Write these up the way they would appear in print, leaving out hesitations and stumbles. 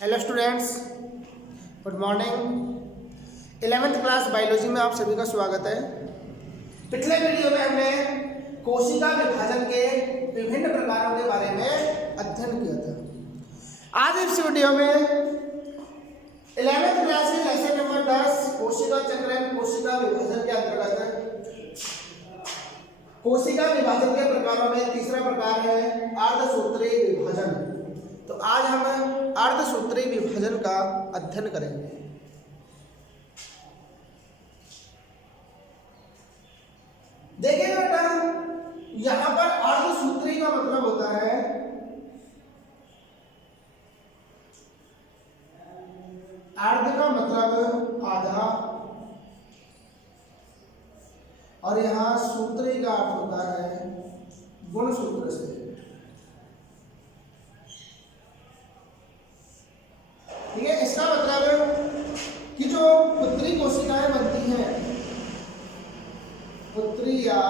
Hello students, good morning. 11th class biology में आप सभी का स्वागत है। पिछले वीडियो में हमने कोशिका विभाजन के विभिन्न प्रकारों के बारे में अध्ययन किया था। आज इस वीडियो में 11th क्लास के लेसन नंबर 10 कोशिका चक्र एवं कोशिका विभाजन के अंतर्गत कोशिका विभाजन के प्रकारों में तीसरा प्रकार है अर्धसूत्री विभाजन। तो आज हम अर्धसूत्री विभाजन का अध्ययन करेंगे। देखिए बेटा, यहां पर अर्धसूत्री का मतलब होता है अर्ध का मतलब आधा और यहां सूत्री का अर्थ होता है गुणसूत्र से। ठीक है, इसका मतलब कि जो पुत्री कोशिकाएं बनती हैं, पुत्री या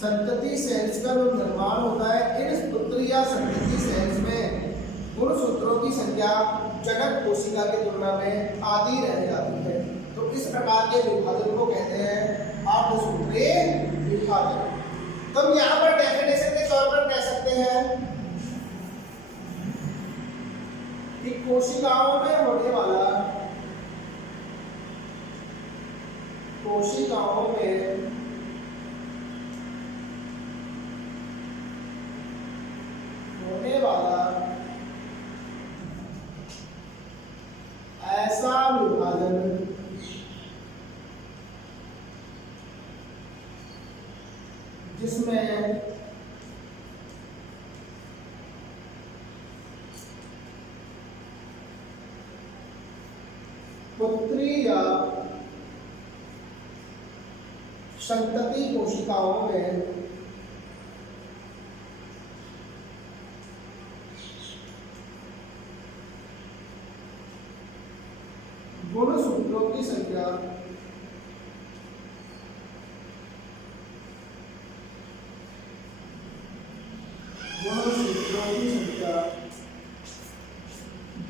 संतति सेल्स का जो निर्माण होता है, इन पुत्री या संतति सेल्स में गुणसूत्रों की संख्या जनक कोशिका की तुलना में आधी रह जाती है। तो इस प्रकार के विभाजन को कहते हैं अर्धसूत्री विभाजन। तो हम यहाँ पर डेफिनेशन के तौर पर कह सकते हैं कि कोशिकाओं में होने वाला ऐसा विभाजन जिसमें पुत्री या संतति कोशिकाओं में गुणसूत्रों की संख्या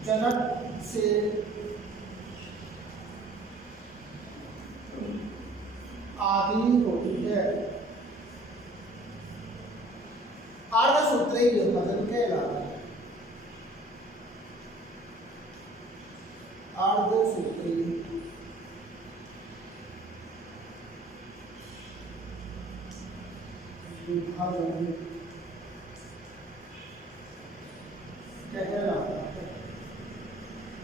जनक से आधी होती है। अर्धसूत्री विभाजन कहलाता है। अर्धसूत्री विभाजन कहलाता है।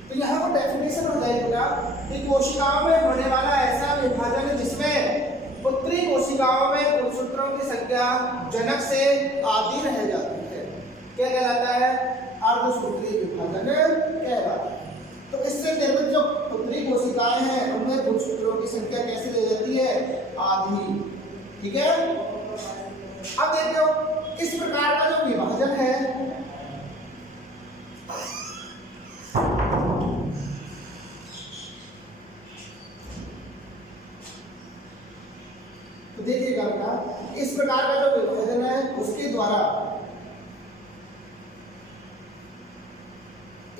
तो यहाँ पर डेफिनेशन हो जाएगा कि कोशिकाओं में होने वाला ऐसा विभाजन जिसमें पुत्री कोशिकाओं में गुणसूत्रों की संख्या जनक से आधी रह जाती है, क्या कहलाता है? अर्धसूत्री विभाजन कहलाता है। तो इससे निर्मित जो पुत्री कोशिकाएं हैं उनमें गुणसूत्रों की संख्या कैसे रह जाती है? आधी। ठीक है, अब देखो इस प्रकार का जो विभाजन है देखिएगा बेटा, इस प्रकार का जो विभाजन है उसके द्वारा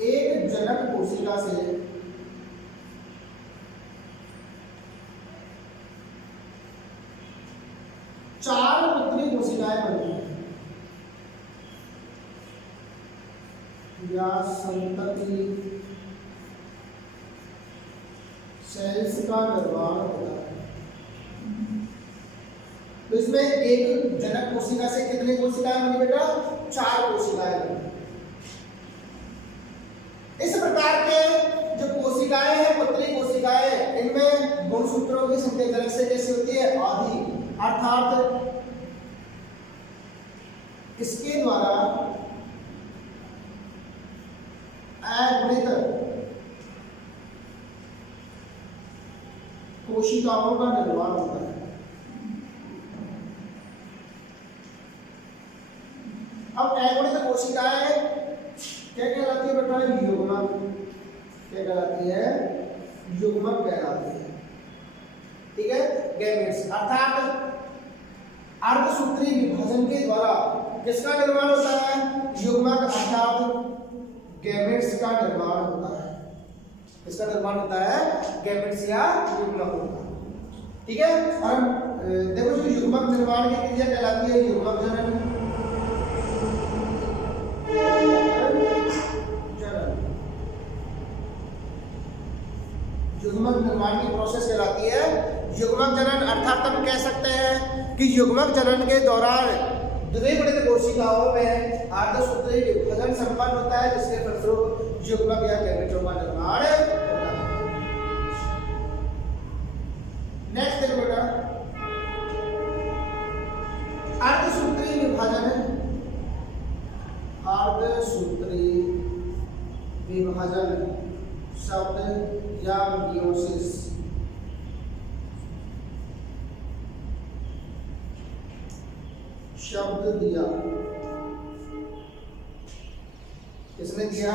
एक जनक कोशिका से चार पुत्री कोशिकाएं बनती हैं या संतति सेल्स का निर्माण होता है। तो इसमें एक जनक कोशिका से कितनी कोशिकाएं बनी बेटा? 4 कोशिकाएं बनी। इस प्रकार के जो कोशिकाएं हैं, पुत्री कोशिकाएं, इनमें गुणसूत्रों की संख्या जनक से कैसे होती है? आधी। अर्थात इसके द्वारा अगुणित कोशिकाओं का निर्माण होता है। अब अगुणित कोशिकाएं क्या कहलाती है बेटा? युग्मक। क्या कहलाती है? युग्मक कहलाती है। ठीक है, गैमेट्स। अर्थात अर्धसूत्री विभाजन के द्वारा किसका निर्माण होता है? युग्मक अर्थात गैमेट्स का निर्माण होता है। किसका निर्माण होता है? गैमेट्स या युग्मकों का। ठीक है। और देखो जो युग्मक निर्माण की क्रिया कहलाती है युग्मक जनन। युग्मक निर्माण की प्रोसेस कहलाती है युग्मक जनन। अर्थात हम कह सकते हैं कि युग्मक जनन के दौरान द्विगुणित कोशिकाओं में अर्धसूत्री विभाजन संपन्न होता है, जिसके फलस्वरूप युग्मक या गैमेटों का निर्माण होता है। नेक्स्ट देखो बेटा, अर्धसूत्री विभाजन है। अर्धसूत्री विभाजन शब्द या मियोसिस शब्द दिया, किसने दिया?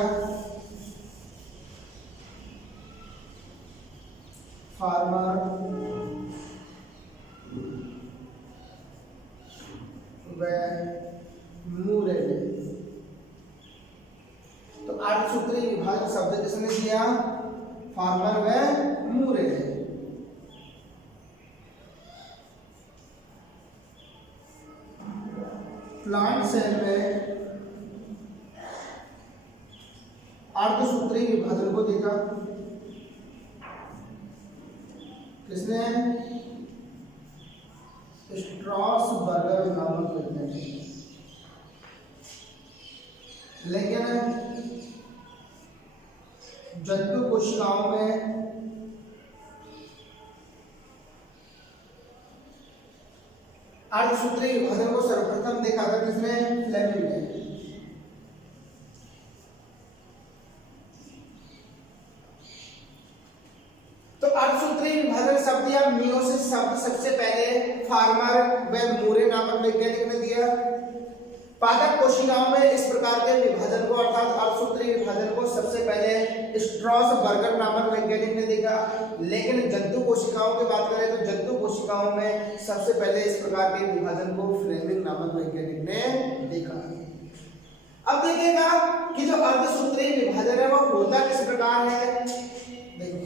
फार्मर व मूरे ने। तो अर्धसूत्री विभाजन शब्द किसने दिया? फार्मर व मूरे ने। प्लांट सेल में अर्धसूत्री विभाजन को देखा, किसने? स्ट्रॉसबर्गर नामक वैज्ञानिक। लेकिन जंतु कोशिकाओं में अर्धसूत्री विभाजन को सर्वप्रथम देखा था किसने? फ्लेमिंग ने। तो अर्धसूत्री विभाजन शब्द या मियोसिस शब्द सबसे पहले फार्मर व मूरे नामक वैज्ञानिक ने दिया। पादप कोशिकाओं में इस प्रकार के विभाजन को अर्थात अर्धसूत्री विभाजन को सबसे पहले स्ट्रॉसबर्गर नामक वैज्ञानिक ने देखा। लेकिन जंतु कोशिकाओं की बात करें तो जंतु कोशिकाओं में सबसे पहले इस प्रकार के विभाजन को फ्लेमिंग नामक वैज्ञानिक ने देखा। अब देखिएगा कि जो अर्धसूत्री विभाजन है वो होता किस प्रकार है। देखो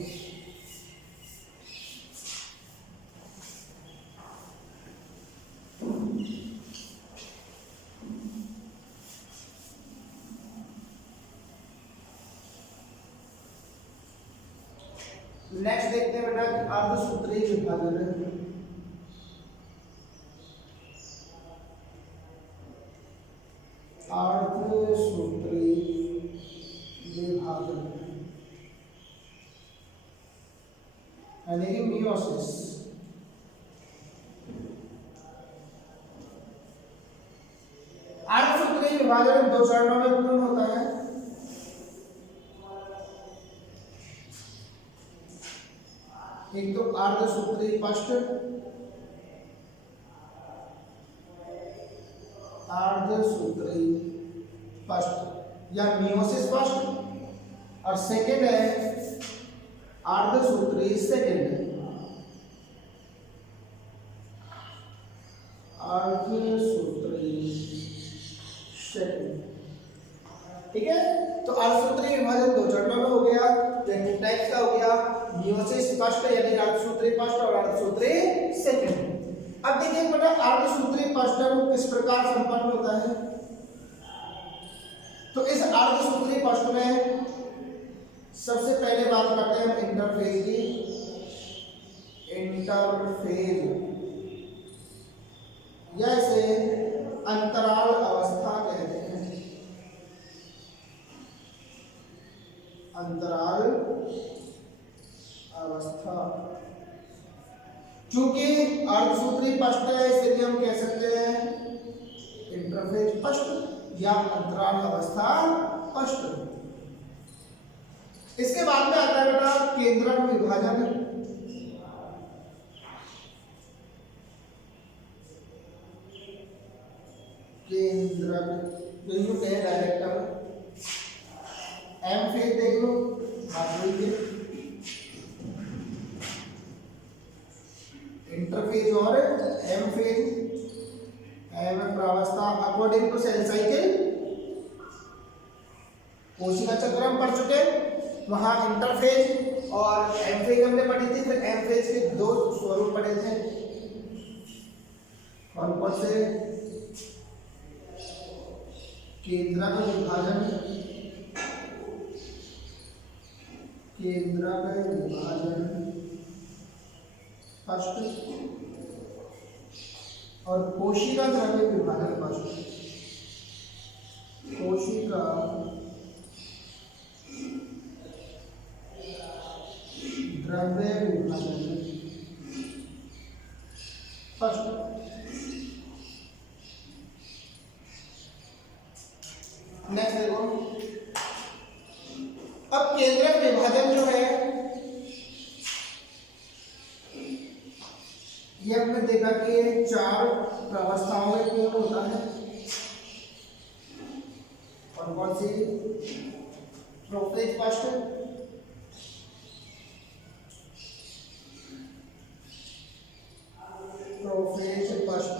नेक्स्ट देखते हैं बेटा अर्धसूत्री विभाजन। अर्धसूत्री विभाजन यानी कि मियोसिस। अर्धसूत्री विभाजन दो चरणों में पूर्ण होता है। एक तो अर्धसूत्री पष्ट, अर्धसूत्री पष्ट या मियोसिस पष्ट, और सेकेंड है अर्धसूत्री सेकेंड। अर्धसूत्री सेकेंड। ठीक है। तो अर्धसूत्री विभाजन दो चरणों में हो गया, जो टाइप्स का हो गया मियोसिस पष्ट यानी अर्धसूत्री पष्ट और अर्धसूत्री सेकेंड। अब देखिए बेटा अर्धसूत्री पष्ट किस प्रकार संपन्न होता है। तो इस अर्धसूत्री पष्ट में सबसे पहले बात करते हैं हम इंटरफेज की। इंटरफेज या इसे अंतराल अवस्था कहते हैं। अंतराल अवस्था, चूंकि अर्धसूत्री पष्ट है इसलिए हम कह सकते हैं इंटरफेज पष्ट या अंतराल अवस्था पष्ट। इसके बाद में आता है बेटा केंद्रक विभाजन। केंद्रक जो कहे डायरेक्टर एम फेज देख लो इंटरफेज और एम फेज। एम प्रावस्था अकॉर्डिंग टू नक्षत्र हम पढ़ चुके, वहां इंटरफेज और एमफेज हमने पढ़ी थी। फिर एमफेज के दो स्वरूप पढ़े थे, कौन कौन से? केंद्रक विभाजन, केंद्रक विभाजन फर्स्ट, और कोशिका द्रव्य विभाजन फर्स्ट। कोशिका द्रव्य विभाजन फर्स्ट। नेक्स्ट देखो, अब केंद्रक विभाजन जो है ये हमने देखा कि 4 अवस्थाओं में पूर्ण होता है। और कौन सी? प्रोफेज फर्स्ट, प्रोफेज फर्स्ट,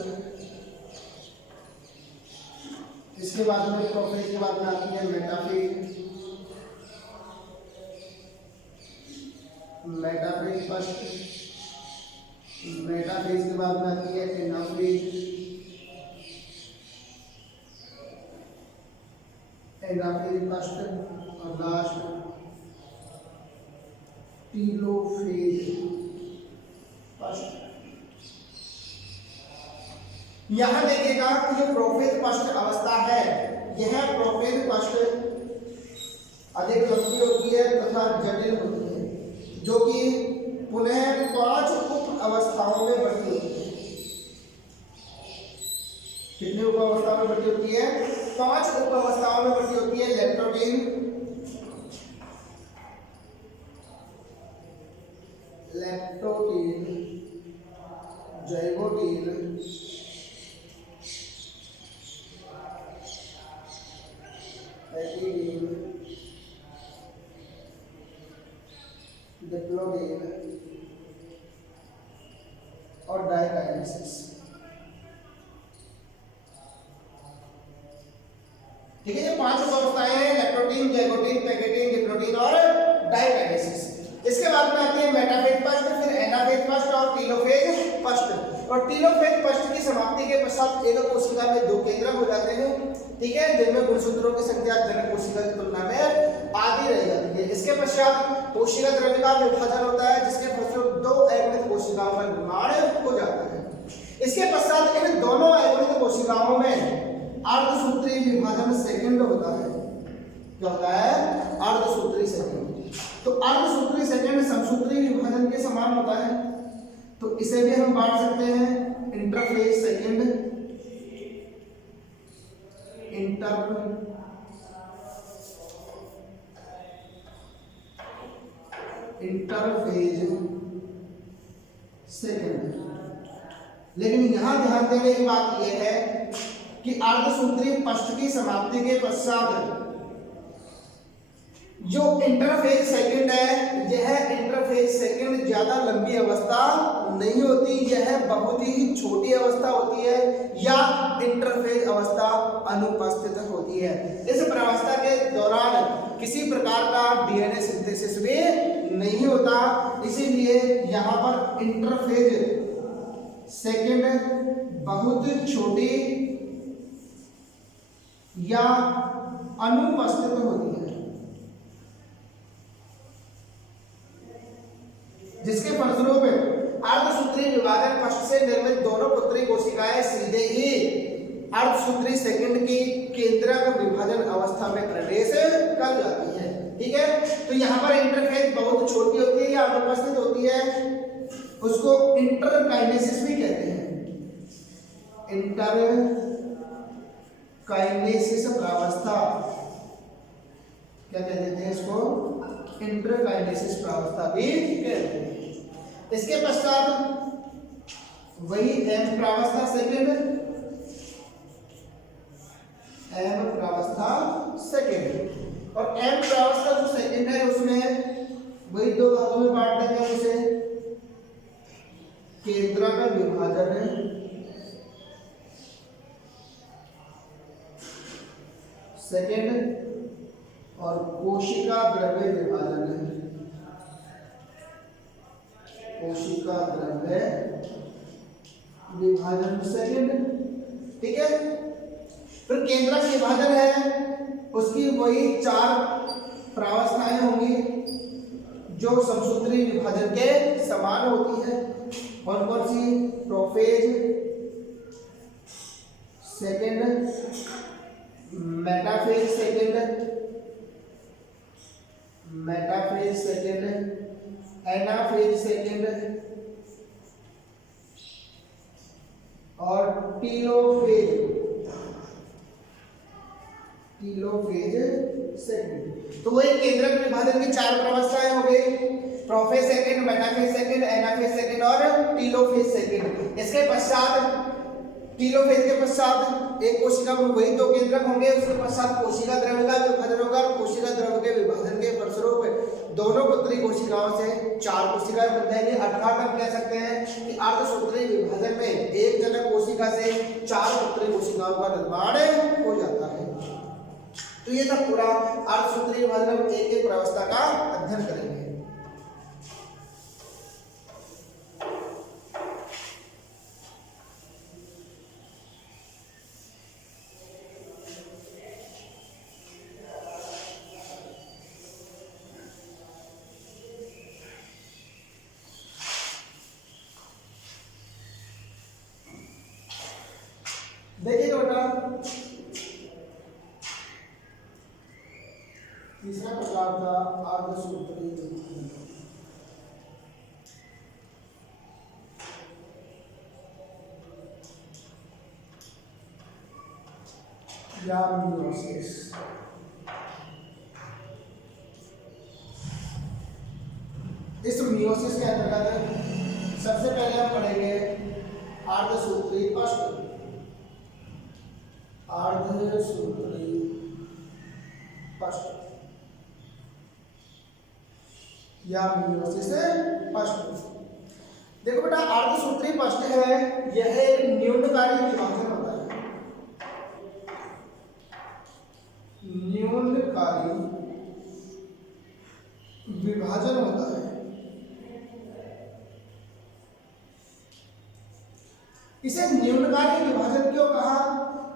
इसके बाद में प्रोफेज के बाद में आती है मेटाफेज, मेटाफेज फर्स्ट, मेटाफेज के बाद में आती है एनाफेज, एनाफेज फर्स्ट, और लास्ट टीलोफेज फर्स्ट। यहां देखिएगा कि जो प्रोफेज फर्स्ट अवस्था है, यह प्रोफेज फर्स्ट अधिक लंबी होती है तथा जटिल होती है, जो कि पुनः 5 उप अवस्थाओं में बढ़ती होती है। कितनी उप अवस्थाओं में बढ़ती होती है? 5 उप अवस्थाओं में बढ़ती होती है। लैक्टोटीन, लैक्टोटीन, जाइगोटीन, एटीडीन, डिप्लोडीन और डाइकाइनेसिस। ठीक है, ये 5 अवस्थाएं हैं, लैक्टोटीन, जाइगोटीन, पैकेटीन, डिप्लोडीन और डाइकाइनेसिस। इसके बाद में आती है मेटाफेज फर्स्ट, फिर एनाफेज फर्स्ट और टीलोफेज फर्स्ट। और टीलोफेज फर्स्ट की समाप्ति के पश्चात एक कोशिका में 2 केंद्रक हो जाते हैं, ठीक है, जिनमें गुणसूत्रों की संख्या जनक कोशिका की तुलना में आधी रह जाती है। इसके पश्चात कोशिका द्रव्य का विभाजन होता है, जिसके फलस्वरूप 2 अयुग्मित कोशिकाओं का निर्माण हो जाता है। इसके पश्चात इन दोनों अयुग्मित कोशिकाओं में अर्धसूत्री विभाजन सेकंड होता है। क्या होता है? अर्धसूत्री सेकंड। तो अर्धसूत्री सेकंड समसूत्री विभाजन के समान होता है, तो इसे भी हम बांट सकते हैं इंटरफेज सेकंड, इंटरफेज सेकंड। लेकिन यहां ध्यान देने की बात यह है कि अर्धसूत्री फर्स्ट की समाप्ति के पश्चात जो इंटरफेज सेकंड है, यह इंटरफेज सेकंड ज्यादा लंबी अवस्था नहीं होती, यह बहुत ही छोटी अवस्था होती है या इंटरफेज अवस्था अनुपस्थित होती है। इस प्रावस्था के दौरान किसी प्रकार का डीएनए सिंथेसिस भी नहीं होता, इसीलिए यहाँ पर इंटरफेज सेकंड बहुत छोटी या अनुपस्थित होती है, जिसके फलस्वरूप अर्धसूत्री विभाजन फर्स्ट से निर्मित दोनों पुत्री कोशिकाएं सीधे ही अर्धसूत्री सेकंड की केंद्रक विभाजन अवस्था में प्रवेश कर जाती है। ठीक है, तो यहाँ पर इंटरफेज बहुत छोटी होती है या अनुपस्थित होती है, उसको इंटरकाइनेसिस भी कहते हैं। इंटरकाइनेसिस प्रावस्था क्या कहते हैं इसको? इंटरकाइनेसिस प्रावस्था भी कहते हैं। इसके पश्चात वही एम प्रावस्था सेकंड, एम प्रावस्था सेकंड, और एम प्रावस्था जो सेकंड है उसमें वही 2 भागों में बांट देंगे उसे, केंद्रक का विभाजन है सेकंड और कोशिका द्रव्य विभाजन, कोशिका द्रव्य विभाजन सेकंड। ठीक है, फिर केंद्रक विभाजन है, उसकी वही 4 प्रावस्थाएं होंगी जो समसूत्री विभाजन के समान होती है। कौन कौन सी? Prophase second, metaphase second, metaphase second, anaphase second और टीलोफेज, टीलोफेज सेकंड। तो वो एक केंद्रक विभाजन की 4 प्रावस्थाएं हो गई, prophase second, metaphase second, anaphase second और टीलोफेज सेकंड। इसके पश्चात टीलोफेज के पश्चात एक कोशिका में वही 2 केंद्रक होंगे, उसके पश्चात कोशिका द्रव्य का विभाजन होगा और कोशिका द्रव्य के विभाजन के फलस्वरूप दोनों पुत्री कोशिकाओं से 4 कोशिकाएं बन जाएंगी। अर्थात हम कह सकते हैं कि अर्धसूत्री विभाजन में एक जनक कोशिका से 4 पुत्री कोशिकाओं का निर्माण हो जाता है। तो ये था पूरा अर्धसूत्री विभाजन, हम एक एक प्रावस्था का अध्ययन करेंगे। देखिएगा बेटा, तीसरा प्रकार था अर्धसूत्री या मियोसिस। इस मियोसिस के अंतर्गत सबसे पहले हम पढ़ेंगे अर्धसूत्री पष्ट, अर्धसूत्री पष्ट या मियोसिस पष्ट। देखो बेटा, अर्धसूत्री पष्ट है, यह एक न्यूनकारी विभाजन होता है, न्यूनकारी विभाजन होता है। इसे न्यूनकारी विभाजन क्यों कहा?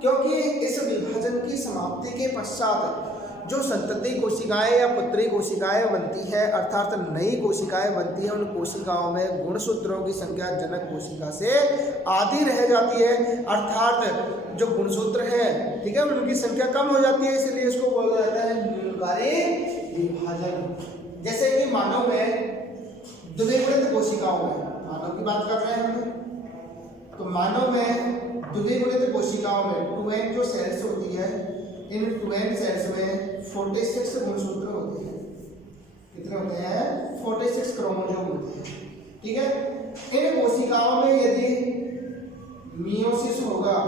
क्योंकि इस विभाजन की समाप्ति के पश्चात जो संतति कोशिकाएं या पुत्री कोशिकाएं बनती है, अर्थात नई कोशिकाएं बनती है, उन कोशिकाओं में गुणसूत्रों की संख्या जनक कोशिका से आधी रह जाती है। अर्थात जो गुणसूत्र है, ठीक है, उनकी संख्या कम हो जाती है, इसलिए इसको बोला जाता है न्यूनकारी विभाजन। जैसे कि मानव में द्विगुणित कोशिकाओं में, मानव की बात कर रहे हैं हम, तो मानव में द्विगुणित कोशिकाओं में 2n जो सेल्स होती है, इन 2n सेल्स में 46 गुणसूत्र होते हैं। कितने होते हैं? 46 क्रोमोसोम होते हैं। ठीक है, इन कोशिकाओं में यदि मियोसिस होगा,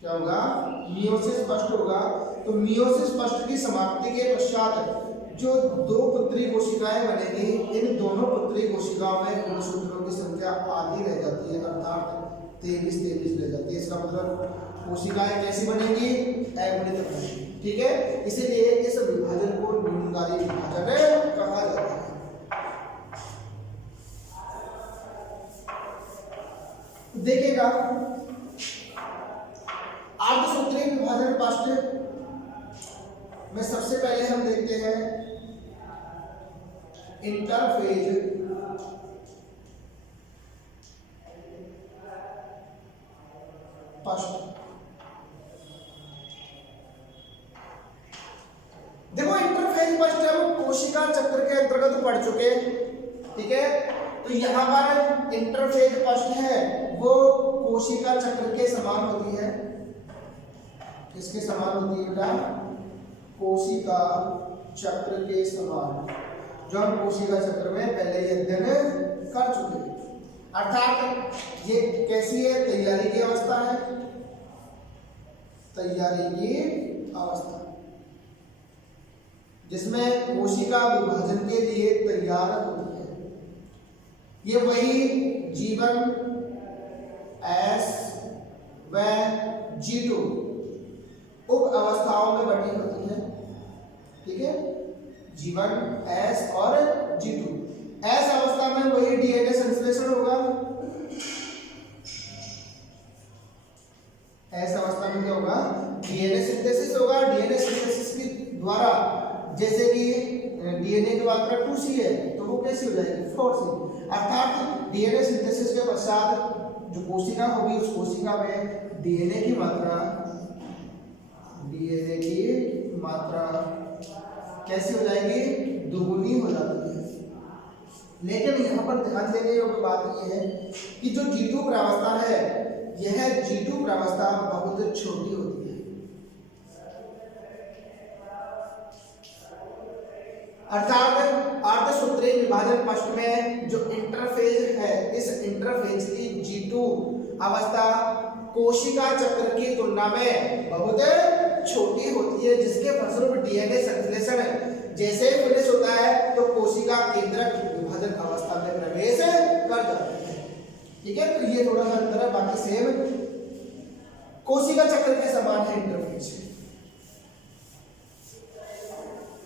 क्या होगा? मियोसिस पष्ट होगा। तो मियोसिस पष्ट की समाप्ति के पश्चात जो 2 पुत्री कोशिकाएं बनेगी, इन दोनों पुत्री कोशिकाओं में गुणसूत्रों की संख्या आधी रह जाती है, अर्थात 23 रह जाती है। इसका मतलब कोशिकाएं कैसी बनेंगी? अगुणित बनेंगी। ठीक है, इसीलिए इस विभाजन को न्यूनकारी विभाजन कहा जाता है। देखिएगा, अर्धसूत्री विभाजन पष्ट में सबसे पहले हम देखते हैं इंटरफेज पष्ट। देखो, इंटरफेज पष्ट हम कोशिका चक्र के अंतर्गत पढ़ चुके। ठीक है, तो यहां पर इंटरफेज पष्ट है वो कोशिका चक्र के समान होती है। किसके समान होती है बेटा? कोशिका चक्र के समान, जो हम कोशिका चक्र में पहले ही अध्ययन कर चुके हैं। अर्थात ये कैसी है? तैयारी की अवस्था है, तैयारी की अवस्था जिसमें कोशिका विभाजन के लिए तैयार होती है। ये वही G1, S व G2 उप अवस्थाओं में बटी होती है, ठीक है, G1, S और G2। S अवस्था में वही डीएनए संश्लेषण होगा। S अवस्था में क्या होगा, डीएनए सिंथेसिस होगा। डीएनए सिंथेसिस के द्वारा जैसे कि डीएनए की मात्रा 2C है तो वो कैसी हो जाएगी 4C, अर्थात डीएनए सिंथेसिस के पश्चात जो कोशिका होगी उस कोशिका में डीएनए की मात्रा कैसी हो जाएगी, दुगुनी हो जाती है। लेकिन यहाँ पर ध्यान देने योग्य बात यह है कि जो G2 प्रावस्था है, यह G2 प्रावस्था बहुत छोटी होती है, अर्थात अर्धसूत्रीय विभाजन पक्ष में जो इंटरफेज है, इस इंटरफेज की G2 अवस्था कोशिका चक्र की तुलना में बहुत छोटी होती है, जिसके फलस्वरूप डीएनए संश्लेषण जैसे ही फिनिश होता है तो कोशिका केंद्रक विभाजन अवस्था में प्रवेश कर जाती है, ठीक है। तो ये थोड़ा सा अंतर है, बाकी सेम कोशिका चक्र के समान है इंटरफेज।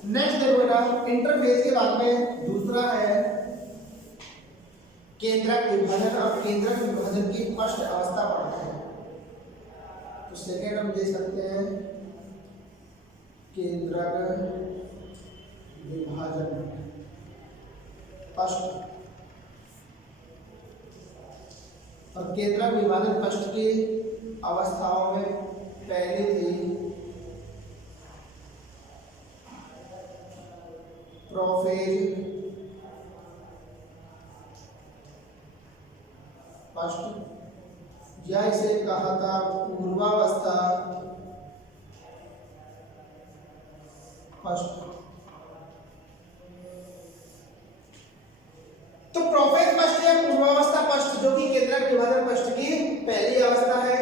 नेक्स्ट देखो बेटा, इंटरफेज के बाद में दूसरा है केंद्रक विभाजन। और केंद्रक विभाजन की फर्स्ट अवस्था पढ़ते हैं, तो सेकेंड हम दे सकते हैं केंद्रक विभाजन फर्स्ट। और केंद्रक विभाजन फर्स्ट की अवस्थाओं में पहली थी प्रोफेज फर्स्ट, या इसे कहा था पूर्वावस्था फर्स्ट। तो प्रोफेज फर्स्ट या पूर्वावस्था फर्स्ट जो कि केंद्रक विभाजन फर्स्ट की पहली अवस्था है,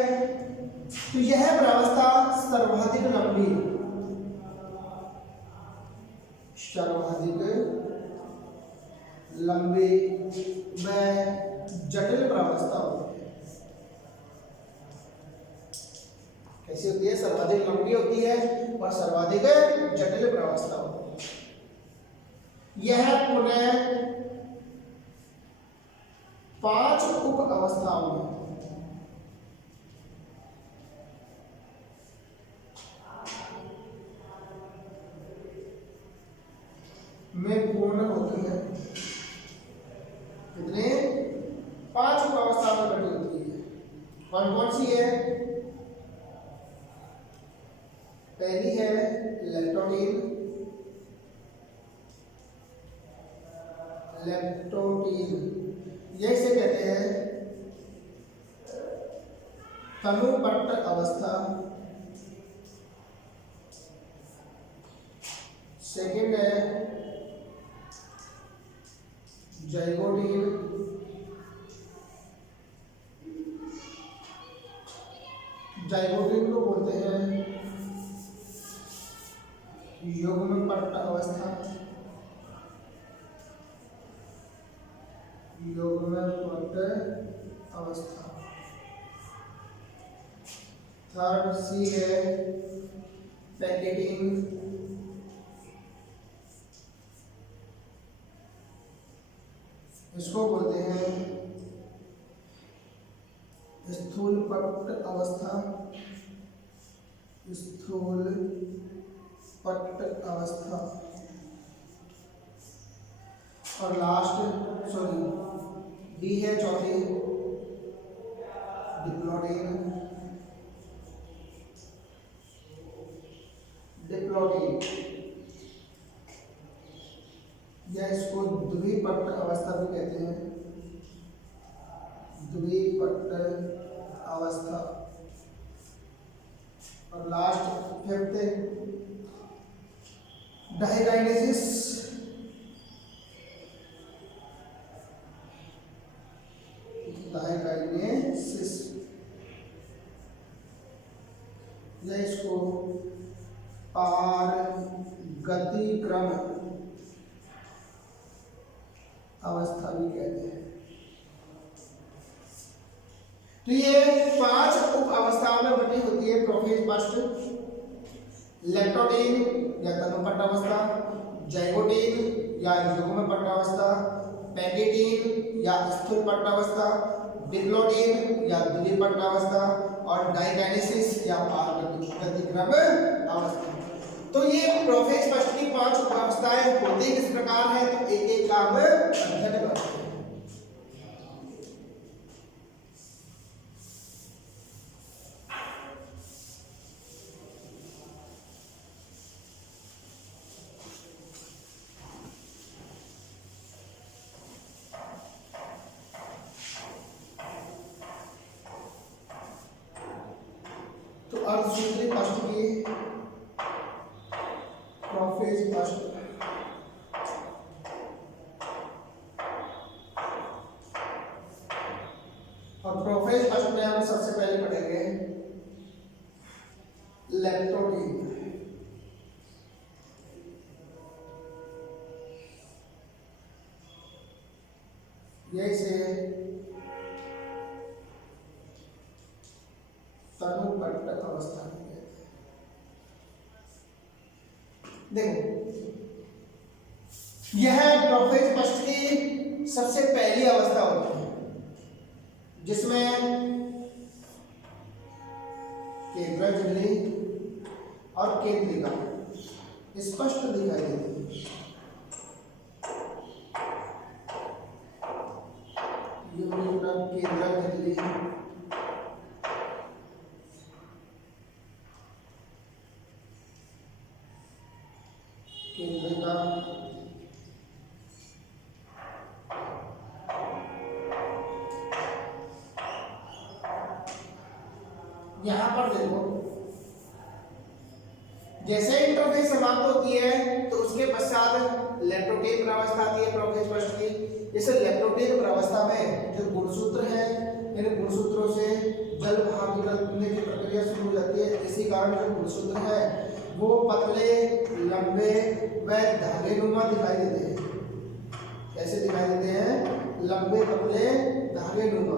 तो यह प्रावस्था सर्वाधिक लंबी व जटिल प्रावस्था होती है। कैसी होती है, सर्वाधिक लंबी होती है और सर्वाधिक जटिल प्रावस्था होती है। यह पुनः 5 उप अवस्थाओं में पूर्ण होती है। कितने, 5 उप अवस्थाओं में बटी होती है। कौन कौन सी है, पहली है लेप्टोटीन, यह इसे कहते हैं तनुपट्ट अवस्था। सेकेंड है जाइगोटीन, जाइगोटीन को बोलते हैं युग्मपट्ट अवस्था, युग्मपट्ट अवस्था। थर्ड सी है पैकेटिंग, इसको बोलते हैं स्थूल पट्ट अवस्था, स्थूल पट्ट अवस्था। और लास्ट डी है चौथी डिप्लोटीन, या इसको द्विपट्ट अवस्था भी कहते हैं, द्विपट्ट अवस्था। और लास्ट फिफ्थ डाइकाइनेसिस, या इसको पारगतिक्रम अवस्था भी कहते हैं। तो ये 5 उप अवस्थाओं में बटी होती है प्रोफेज फर्स्ट, लेप्टोटीन या तनुपट्टावस्था, जाइगोटीन या युग्म पट्टावस्था, पेंडिटीन या स्थूल पट्टावस्था, डिप्लोटीन या द्विपट्टावस्था और डाइकाइनेसिस या प्रतिक्रम अवस्था। तो ये प्रोफेज फर्स्ट की 5 अवस्थाएं होती किस प्रकार है, तो एक एक का अब अध्ययन करते हैं। तो अर्धसूत्री फर्स्ट की प्रोफेज फर्स्ट और प्रोफेज फर्स्ट में हम सबसे पहले पढ़ेंगे लेप्टोटीन। यही से तनुपट्ट अवस्था में देखो, यह प्रोफेज फर्स्ट की सबसे पहली अवस्था होती है जिसमें केंद्र झिल्ली और केंद्रिका स्पष्ट दिखाई देती है। केंद्र झिल्ली केंद्रिका यहां पर देखो, जैसे इंटरफेस समाप्त होती है तो उसके पश्चात लेप्टोटीन अवस्था आती है प्रोफेज फर्स्ट की। जैसे लेप्टोटीन अवस्था में जो गुणसूत्र है, इन गुणसूत्रों से जल बाहर निकलने की प्रक्रिया शुरू हो जाती है। इसी कारण जो गुणसूत्र है वो पतले, लंबे व धागेनुमा दिखाई देते हैं। कैसे दिखाई देते हैं? लंबे, पतले, धागेनुमा।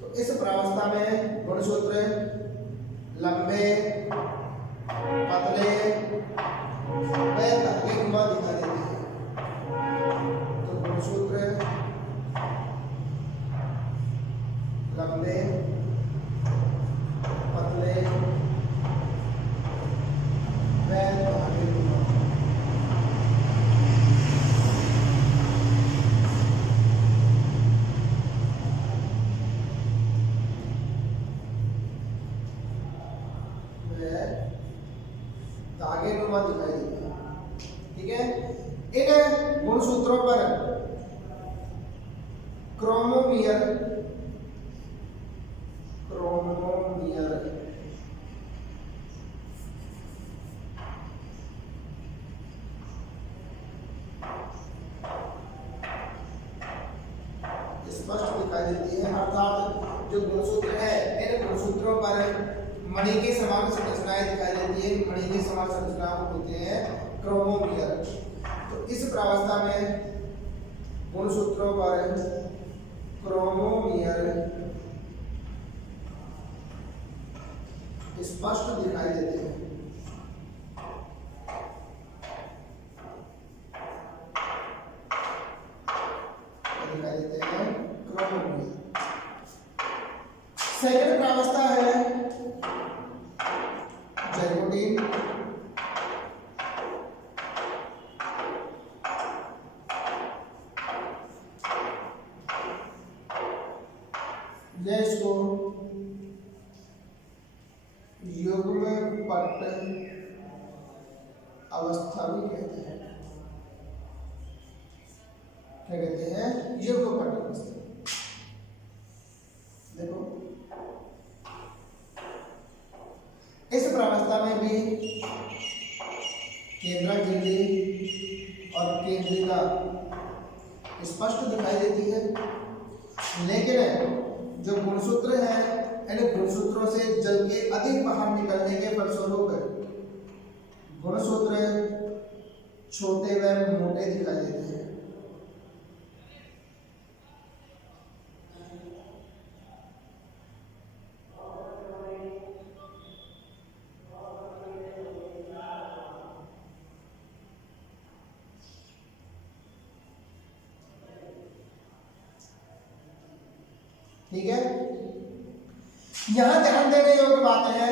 तो इस प्रावस्था में गुणसूत्र लंबे, पतले व धागेनुमा दिखाई देते हैं। तो गुणसूत्र लंबे, पतले व धागेनुमा। धागेनुमा दिखाई देते हैं। ठीक है, इन गुणसूत्रों पर क्रोमोमियर स्पष्ट दिखाई देती है। अर्थात जो गुणसूत्र है, इन गुणसूत्रों पर मणि के समान संरचनाएं दिखाई देती है। मणि के समान संरचनाएं होते हैं क्रोमोमियर। तो इस प्रावस्था में गुणसूत्रों पर क्रोमोमियर स्पष्ट दिखाई देते हैं। दिखाई देते हैं क्रोमोमियर। सेकंड प्रावस्था है जाइगोटीन। यह इसको युग्म पट्ट अवस्था भी कहते हैं। क्या कहते हैं? युग्म पट्ट अवस्था। देखो, इस प्रावस्था में भी केंद्र झिल्ली और केंद्रिका स्पष्ट दिखाई देती है। लेकिन जो गुणसूत्र है, इन गुणसूत्रों से जल के अधिक बाहर निकलने के फलस्वरूप गुणसूत्र छोटे व मोटे दिखाई देते हैं। ठीक है। यहां ध्यान देने योग्य बात है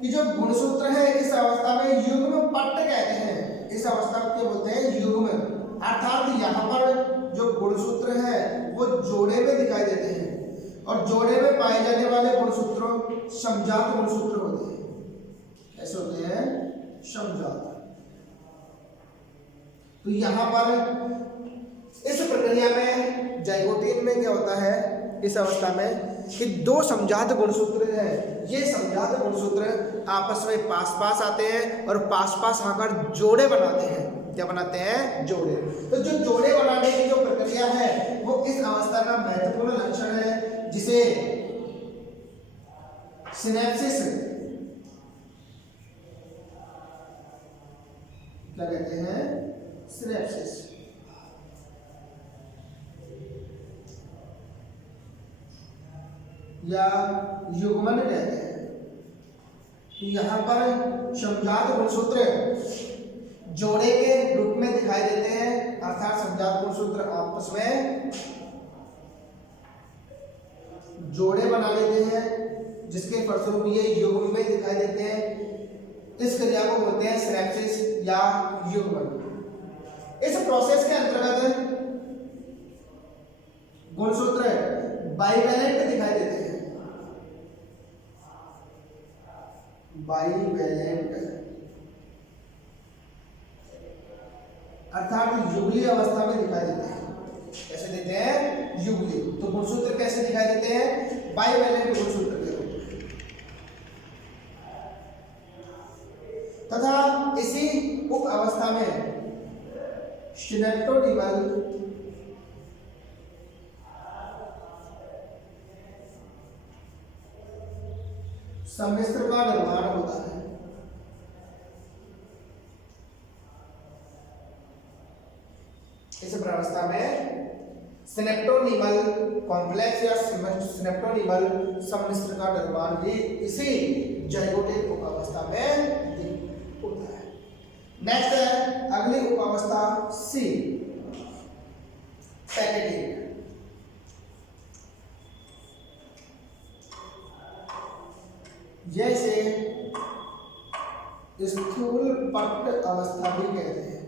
कि जो गुणसूत्र है इस अवस्था में युग्म पट्ट कहते हैं। इस अवस्था को क्या बोलते हैं? युग्म। अर्थात यहाँ पर जो गुणसूत्र है वो जोड़े में दिखाई देते हैं और जोड़े में पाए जाने वाले गुणसूत्रों समजात गुणसूत्र होते हैं। कैसे होते हैं? समजात। तो यहाँ पर इस प्रक्रिया में जाइगोटीन में क्या होता है इस अवस्था में कि दो समजात गुणसूत्र हैं। ये समजात गुणसूत्र आपस में पास पास आते हैं और पास पास आकर जोड़े बनाते हैं। क्या बनाते हैं? जोड़े। तो जो जोड़े बनाने की जो प्रक्रिया है वो इस अवस्था का महत्वपूर्ण लक्षण है, जिसे सिनेप्सिस क्या कहते हैं? सिनेप्सिस। या युग्मन कहते हैं। तो यहाँ पर समजात गुणसूत्र जोड़े के रूप में दिखाई देते हैं, अर्थात समजात गुणसूत्र आपस में जोड़े बना लेते हैं, जिसके फलस्वरूप ये युग्म में दिखाई देते हैं। इस क्रिया को बोलते हैं सिनेप्सिस या युग्मन। इस प्रोसेस के अंतर्गत गुणसूत्र बाइवैलेंट दिखाई देते हैं। बाइवैलेंट अर्थात युगली अवस्था में दिखाई देते हैं। कैसे देते हैं? युगली। तो गुणसूत्र कैसे दिखाई देते हैं? बाइवैलेंट गुणसूत्र के रूप में। तथा इसी उप अवस्था में सिनेप्टोडीमल सम्मिश्र का निर्माण होता है। इस अवस्था में सिनेप्टोनीमल कॉम्प्लेक्स या सिनेप्टोनीमल सम्मिश्र का निर्माण भी इसी जाइगोटिक उपावस्था में होता है। नेक्स्ट है अगली उपावस्था सी, पैकेटिंग। जैसे स्थूल पट्ट अवस्था भी कहते हैं।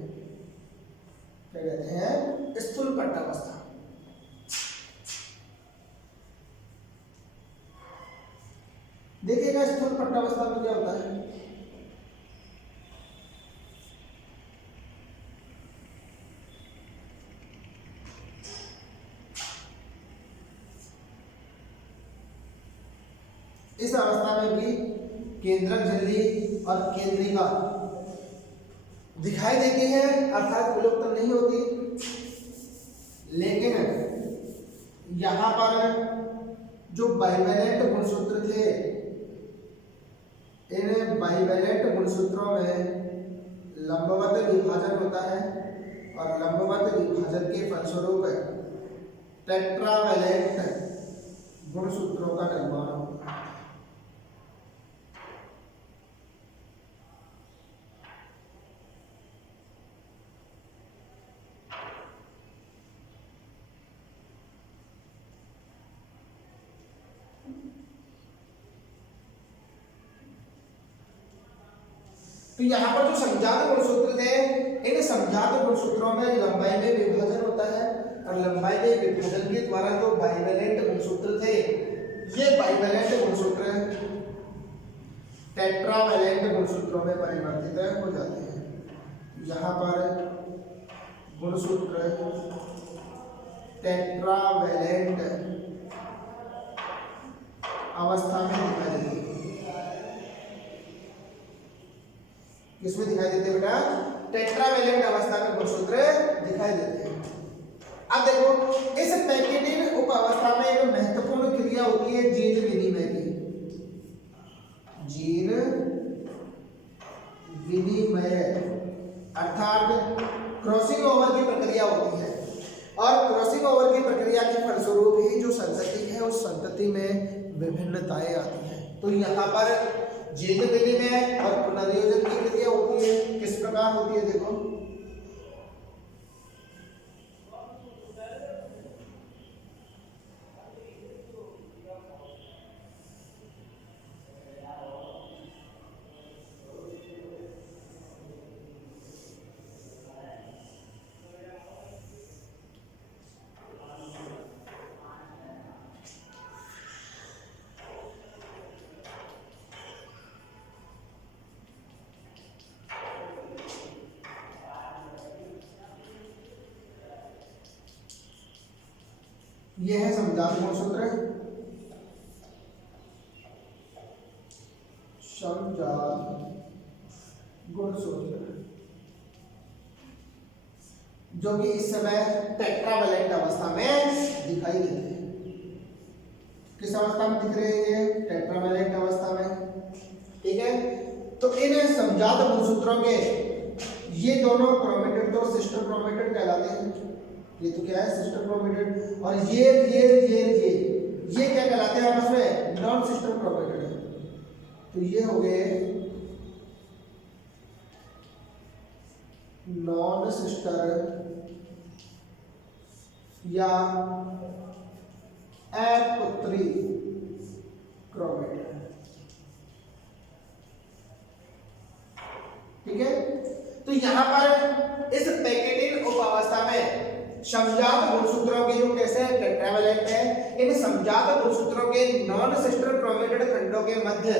क्या कहते हैं? स्थूल पट्ट अवस्था। देखिएगा स्थूल पट्ट अवस्था में क्या होता है? इस अवस्था में भी केंद्रक झिल्ली और केंद्रिका दिखाई देती है, अर्थात विलुप्त नहीं होती। लेकिन यहाँ पर जो बाइवैलेंट गुणसूत्र थे, इन बाइवैलेंट गुणसूत्रों में लंबवत विभाजन होता है और लंबवत विभाजन के फलस्वरूप टेट्रावैलेंट गुणसूत्रों का निर्माण होता है। तो यहाँ पर जो समजात गुणसूत्र थे, इन समजात गुणसूत्रों में लंबाई में विभाजन होता है और लंबाई में विभाजन के द्वारा जो बाइवैलेंट गुणसूत्र थे, ये बाइवैलेंट गुणसूत्र टेट्रावैलेंट गुणसूत्रों में परिवर्तित हो जाते हैं। यहाँ पर गुणसूत्र टेट्रावैलेंट अवस्था में दिखाई देते हैं। किसमें दिखाई देते हैं बेटा? टेट्रावैलेंट अवस्था में गुणसूत्र दिखाई देते हैं। अब देखो इस पैकेटिन उप अवस्था में एक महत्वपूर्ण क्रिया होती है जीन विनिमय की। जीन विनिमय अर्थात क्रॉसिंग ओवर की प्रक्रिया होती है और क्रॉसिंग ओवर की प्रक्रिया के फलस्वरूप ही जो संतति है उस संतति में विभिन्नताएं आती हैं। तो यहाँ पर जीन विनिमय और पुनर्योजन की क्रिया होती है। किस प्रकार होती है? देखो ये है समजात गुणसूत्र, समजात गुणसूत्र, जो कि इस समय टेट्रावैलेंट अवस्था में दिखाई देते हैं। किस अवस्था में दिख रहे हैं ये? टेट्रावैलेंट अवस्था में। ठीक है, तो इन समजात गुणसूत्रों के ये दोनों क्रोमेटिड तो सिस्टर क्रोमेटिड कहलाते हैं। ये तो क्या है? Sister chromatid. और ये क्या कहलाते हैं आपस में? Non sister chromatid. तो ये हो गए नॉन सिस्टर या अपुत्री क्रोमेटिड। ठीक है, तो यहां पर इस पैकेटिन उपावस्था में समजात गुणसूत्रों के जो कैसे टेट्रावैलेंट है, इन समजात गुणसूत्रों के नॉन सिस्टर क्रोमेटिड खंडों के मध्य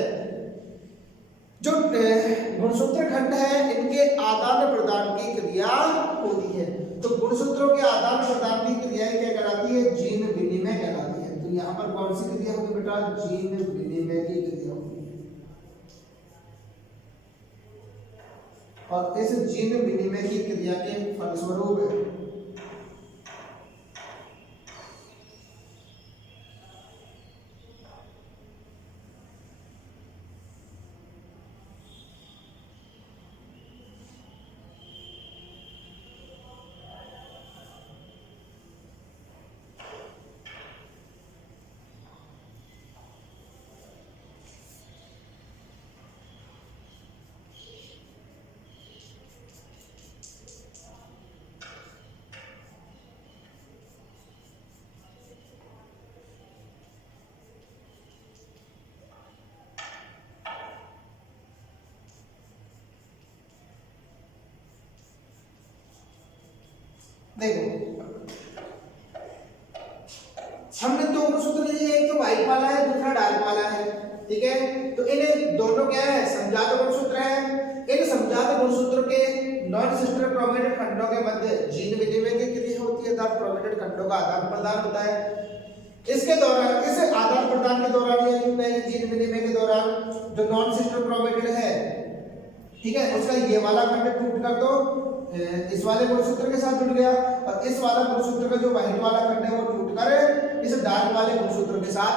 जो गुणसूत्र खंड है, इनके आदान प्रदान की क्रिया होती है। तो गुणसूत्रों के आदान प्रदान की क्रिया क्या कहलाती है? जीन विनिमय कहलाती है। तो यहाँ पर कौन सी क्रिया होगी बेटा? जीन विनिमय की क्रिया होगी। और इस जीन विनिमय की क्रिया के फलस्वरूप देखो, हमने दो गुणसूत्र लिए, एक तो व्हाइट वाला है, दूसरा डार्क वाला है। ठीक है, तो इन दोनों क्या है? समजात गुणसूत्र है। इन समजात गुणसूत्र के नॉन सिस्टर क्रोमेटिड खंडों के मध्य जीन विनिमय की क्रिया होती है, अर्थात क्रोमेटिड खंडों का आदान प्रदान होता है। इसके दौरान, इस आदान प्रदान के दौरान या पहले जीन विनिमय के दौरान जो नॉन सिस्टर क्रोमेटिड है, ठीक है, उसका ये वाला खंड टूट कर तो इस वाले गुणसूत्र के साथ जुड़ गया, और इस वाला गुणसूत्र का जो व्हाइट वाला खंड है वो टूटकर इस डार्क वाले गुणसूत्र के साथ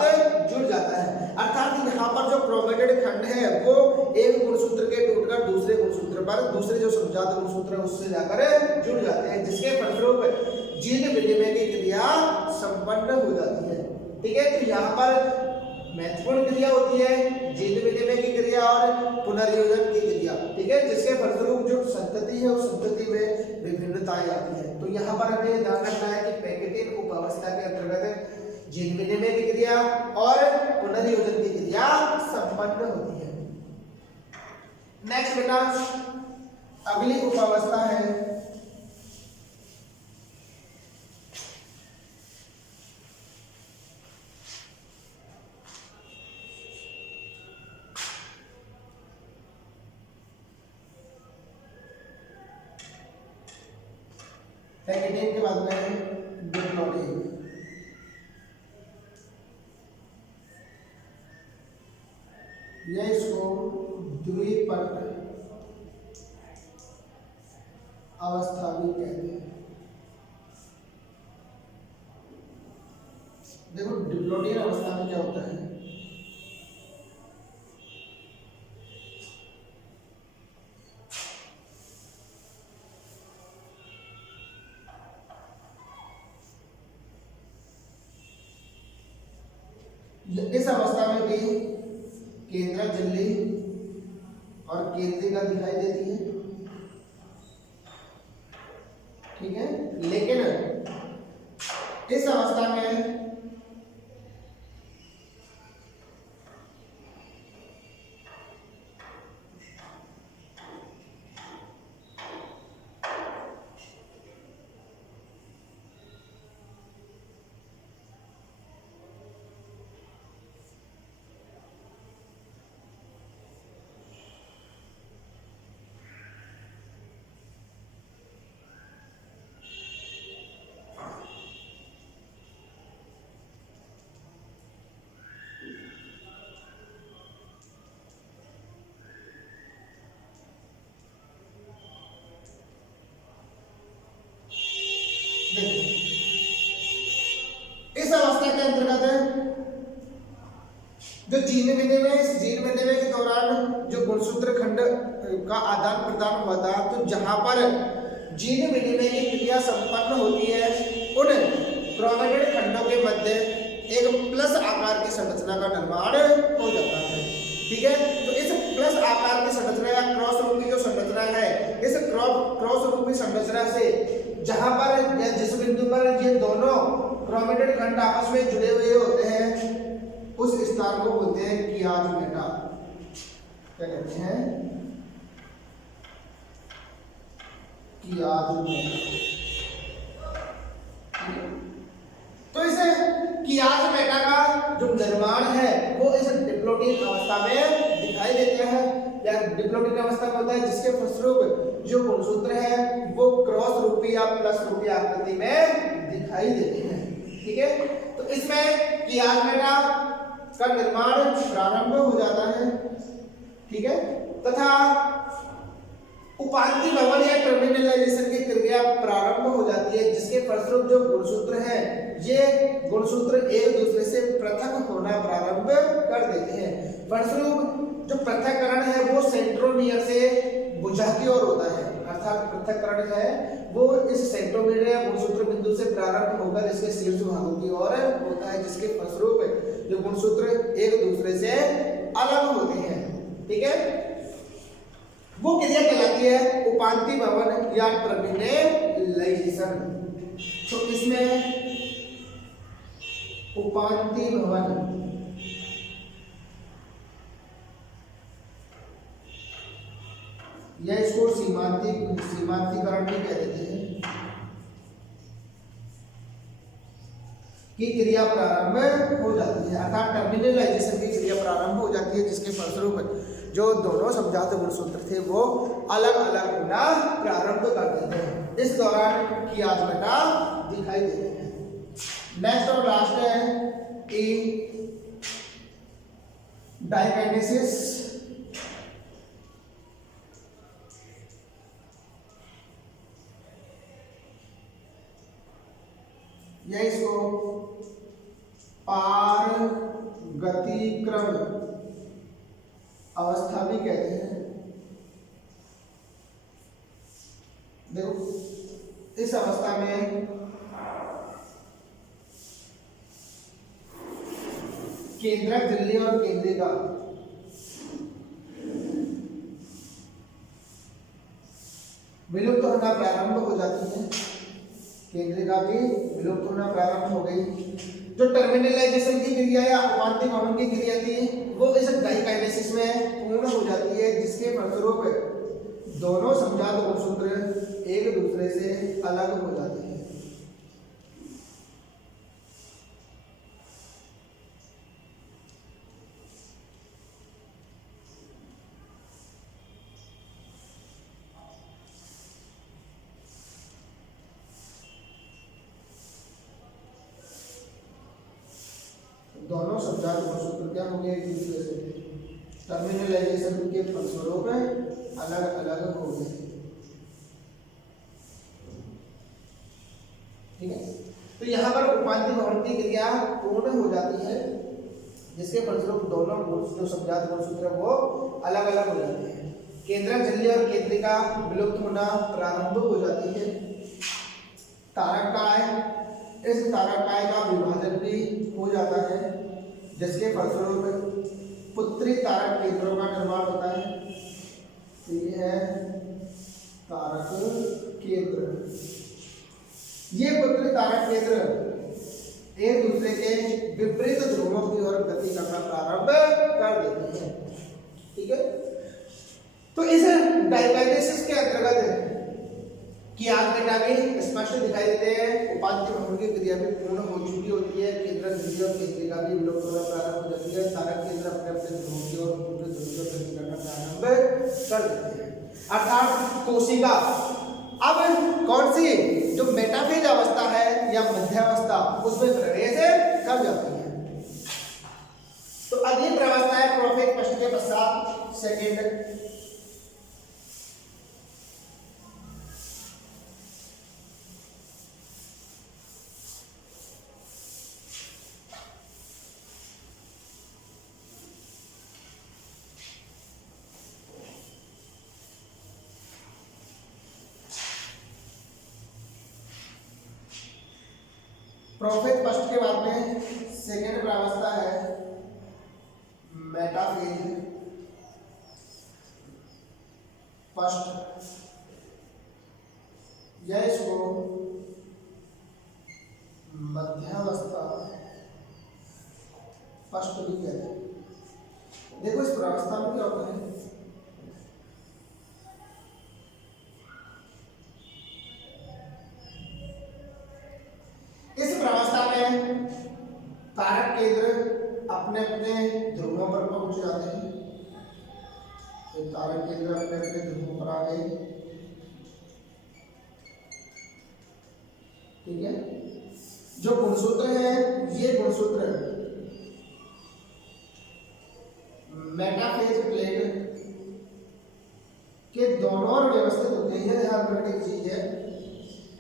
जुड़ जाता है। अर्थात यहाँ पर जो क्रोमेटिड खंड है वो एक गुणसूत्र के टूटकर दूसरे गुणसूत्र पर, दूसरे जो समजात गुणसूत्र है उससे जाकर जुड़ जाते हैं, जिसके फलस्वरूप जीन विनिमय की क्रिया संपन्न हो जाती है। ठीक है, तो यहाँ पर महत्वपूर्ण क्रिया होती है जीन विनिमय की क्रिया और पुनर्योजन की क्रिया। ठीक है, जिसके फलस्वरूप जो संतति है उस संतति में विभिन्नताएं आती है। तो यहाँ पर हमें ध्यान रखना है कि पैकेटिन उपावस्था के अंतर्गत जीन विनिमय की क्रिया और पुनर्योजन की क्रिया संपन्न होती है। नेक्स्ट बेटा, अगली उपावस्था है पैकेटिन के बाद में डिप्लोडिन। यह इसको द्विपट अवस्था भी कहते हैं। देखो, डिप्लोडिन अवस्था में क्या होता है? इस अवस्था में भी केंद्रक झिल्ली और केंद्रिका दिखाई देती है। ठीक है, लेकिन इस अवस्था में जो जीन विनिमय के दौरान जो गुणसूत्र खंड का आदान प्रदान हुआ था, तो जहां पर जीन विनिमय की क्रिया संपन्न होती है उन क्रोमेटिड खंडों के मध्य एक प्लस आकार की संरचना का निर्माण हो जाता है। ठीक है, तो इस प्लस आकार की संरचना या क्रॉस रूपी जो संरचना है, इस क्रॉस रूपी संरचना से जहां पर या जिस बिंदु पर ये दोनों क्रोमेटिड खंड आपस में जुड़े हुए होते हैं उस स्थान को बोलते हैं कियाजमेटा। क्या कहते हैं? कियाजमेटा। तो इस कियाजमेटा का जो निर्माण है वो इस डिप्लोटिक अवस्था में दिखाई देता है, या डिप्लोटिक अवस्था में होता है, जिसके फलस्वरूप जो गुणसूत्र है वो क्रॉस रूपी या प्लस रूपी आकृति में दिखाई देते हैं। ठीक है, तो इसमें कियाजमेटा का निर्माण प्रारंभ हो जाता है। ठीक है, तथा उपांति भवन या टर्मिनलाइजेशन की क्रिया प्रारंभ हो जाती है, जिसके फलस्वरूप जो गुणसूत्र है ये गुणसूत्र एक दूसरे से पृथक होना प्रारंभ कर देते हैं। फलस्वरूप जो पृथक्करण है वो सेंट्रोमियर से भुजा की ओर होता है, अर्थात पृथक्करण है वो इस सेंट्रोमियर या गुणसूत्र बिंदु से प्रारंभ होकर इसके शीर्ष भागों की ओर होता है, जिसके फलस्वरूप जो गुणसूत्र एक दूसरे से अलग होते हैं। ठीक है, वो क्रिया कहलाती है उपांति भवन या टर्मिनलाइजेशन। तो इसमें उपांति भवन या इसको सीमांतीकरण भी कह देते हैं की क्रिया प्रारंभ हो जाती है, अर्थात टर्मिनलाइजेशन की क्रिया प्रारंभ हो जाती है, जिसके फलस्वरूप जो दोनों समजात गुणसूत्र थे वो अलग अलग होना प्रारंभ कर देते हैं। इस दौरान कियाजमेटा दिखाई देते हैं। नेक्स्ट और लास्ट है डाइकाइनेसिस। या इसको पारगतिक्रम अवस्था भी कहते हैं। देखो, इस अवस्था में केंद्रक झिल्ली और केंद्रिका विलुप्त होना प्रारंभ हो जाती है। केंद्रिका भी विलुप्त होना प्रारंभ हो गई। जो टर्मिनलाइजेशन की क्रिया या उपांति भवन की क्रिया थी वो इस डाइकाइनेसिस में पूर्ण हो जाती है, जिसके फलस्वरूप दोनों समजात गुणसूत्र एक दूसरे से अलग हो जाते हैं। दोनों समजात गुणसूत्र क्या हो गए एक दूसरे से टर्मिनलाइजेशन के फलस्वरूप अलग अलग हो गए। ठीक है, तो यहाँ पर उपांति भवन की क्रिया पूर्ण हो जाती है, जिसके फलस्वरूप दोनों जो समजात गुणसूत्र है वो अलग अलग हो जाते हैं। केंद्रक झिल्ली और केंद्रिका विलुप्त होना प्रारंभ हो जाती है। तारकाय, इस तारकाय का विभाजन भी हो जाता है, जिसके फलस्वरूप पुत्री तारक केंद्रों का निर्माण होता है। तो ये है तारक केंद्र। ये पुत्री तारक केंद्र एक दूसरे के विपरीत ध्रुवों की ओर गति करना प्रारंभ कर देते हैं। ठीक है, तो इस डाइकाइनेसिस के अंतर्गत कियाजमेटा भी स्पष्ट दिखाई देते हैं। उपांति भवन की क्रिया भी पूर्ण हो चुकी होती है। केंद्रक झिल्ली और केंद्रिका भी विलुप्त होना प्रारंभ हो जाती है। तारक केंद्र अपने अपने ध्रुवों की ओर गति करना प्रारंभ कर देते हैं, अर्थात कोशिका अब कौन सी जो मेटाफेज अवस्था है या मध्यावस्था उसमें प्रवेश कर जाती है। तो अगली प्रवस्था है प्रोफेज पश्च के पश्चात सेकेंड। प्रोफेज फर्स्ट के बाद में सेकेंड प्रावस्था है मेटाफेज फर्स्ट, या इसको मध्यावस्था फर्स्ट भी कहते हैं। देखो इस प्रावस्था में क्या होता है, इस प्रावस्था में तारक केंद्र अपने अपने ध्रुवों पर पहुंच जाते हैं। तो तारक केंद्र अपने अपने ध्रुवों पर आ गए, ठीक है। जो गुणसूत्र है, ये गुणसूत्र मेटाफेज प्लेट के दोनों ओर व्यवस्थित होते हैं। यह ध्यान रखने की चीज है